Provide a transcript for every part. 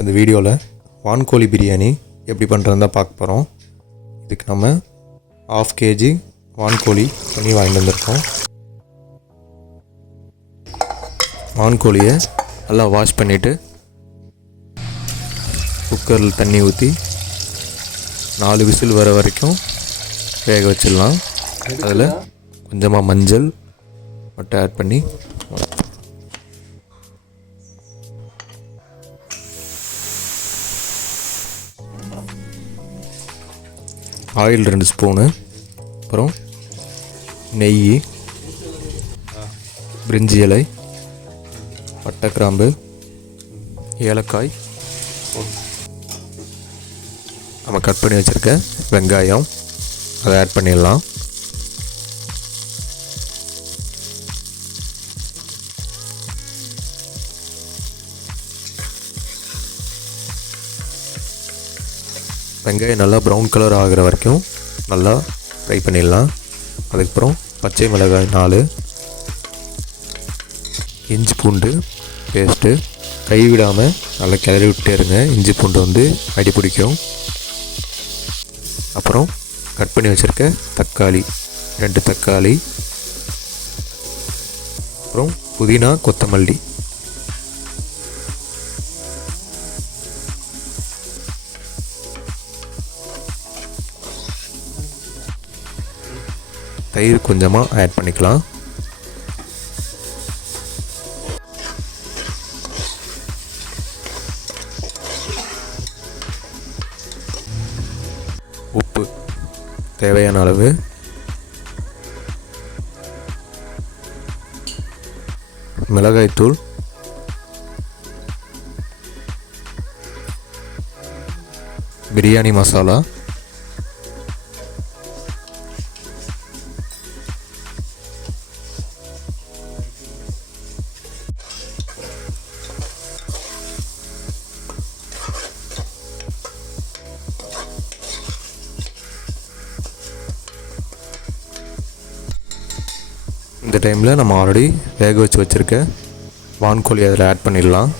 இந்த வீடியோவில் வான்கோழி பிரியாணி எப்படி பண்ணுறதுன்னு தான் பார்க்க போகிறோம் இதுக்கு நம்ம ஆஃப் கேஜி வான்கோழி பண்ணி வாங்கிட்டு வந்திருக்கோம். வான்கோழியை நல்லா வாஷ் பண்ணிவிட்டு குக்கரில் தண்ணி ஊற்றி நாலு விசில் வர வரைக்கும் வேக வச்சிடலாம். அதில் கொஞ்சமாக மஞ்சள் மட்டும் ஆட் பண்ணி ஆயில் ரெண்டு ஸ்பூனு அப்புறம் நெய் பிரிஞ்சி இலை பட்டை கிராம்பு ஏலக்காய். நம்ம கட் பண்ணி வச்சுருக்க வெங்காயம் அதை ஆட் பண்ணிடலாம். வெங்காயம் நல்லா ப்ரௌன் கலர் ஆகிற வரைக்கும் நல்லா ஃப்ரை பண்ணிடலாம். அதுக்கப்புறம் பச்சை மிளகாய் நாலு இஞ்சி பூண்டு பேஸ்ட்டு கைவிடாமல் நல்லா கிளறி விட்டே இருங்க. இஞ்சி பூண்டு வந்து அடி பிடிக்கும். அப்புறம் கட் பண்ணி வச்சுருக்க தக்காளி ரெண்டு தக்காளி. அப்புறம் புதினா கொத்தமல்லி. தயிர் கொஞ்சமாக ஆட் பண்ணிக்கலாம். உப்பு தேவையான அளவு. மிளகாய்த்தூள். பிரியாணி மசாலா. இந்த டைமில் நம்ம ஆல்ரெடி வேக வச்சு வச்சுருக்க வான்கோழி அதில் ஆட் பண்ணிடலாம்.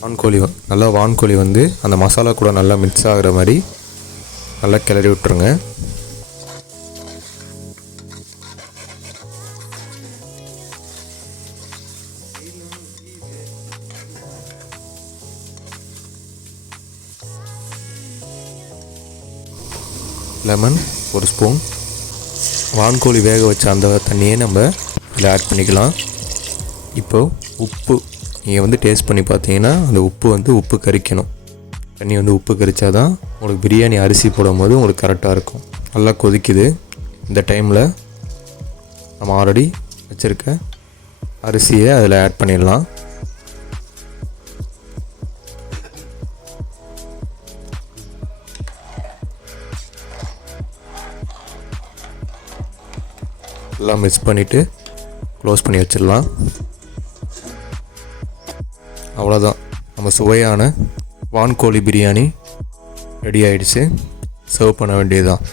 வான்கோழி நல்லா வான்கோழி வந்து அந்த மசாலா கூட நல்லா மிக்ஸ் ஆகிற மாதிரி நல்லா கிளறி விட்டுருங்க. லெமன் ஒரு ஸ்பூன் வான்கோழி வேக வச்ச அந்த தண்ணியே நம்ம இதில் ஆட் பண்ணிக்கலாம். இப்போது உப்பு நீங்கள் வந்து டேஸ்ட் பண்ணி பார்த்தீங்கன்னா அந்த உப்பு வந்து உப்பு கரிக்கணும். தண்ணி வந்து உப்பு கரிச்சா தான் உங்களுக்கு பிரியாணி அரிசி போடும்போது உங்களுக்கு கரெக்டாக இருக்கும். நல்லா கொதிக்குது. இந்த டைமில் நம்ம ஆல்ரெடி வச்சுருக்க அரிசியை அதில் ஆட் பண்ணிடலாம். எல்லாம் மிக்ஸ் பண்ணிவிட்டு க்ளோஸ் பண்ணி வச்சிடலாம். அவ்வளோதான் நம்ம சுவையான வான்கோழி பிரியாணி ரெடி ஆகிடுச்சு சர்வ் பண்ண வேண்டியதுதான்.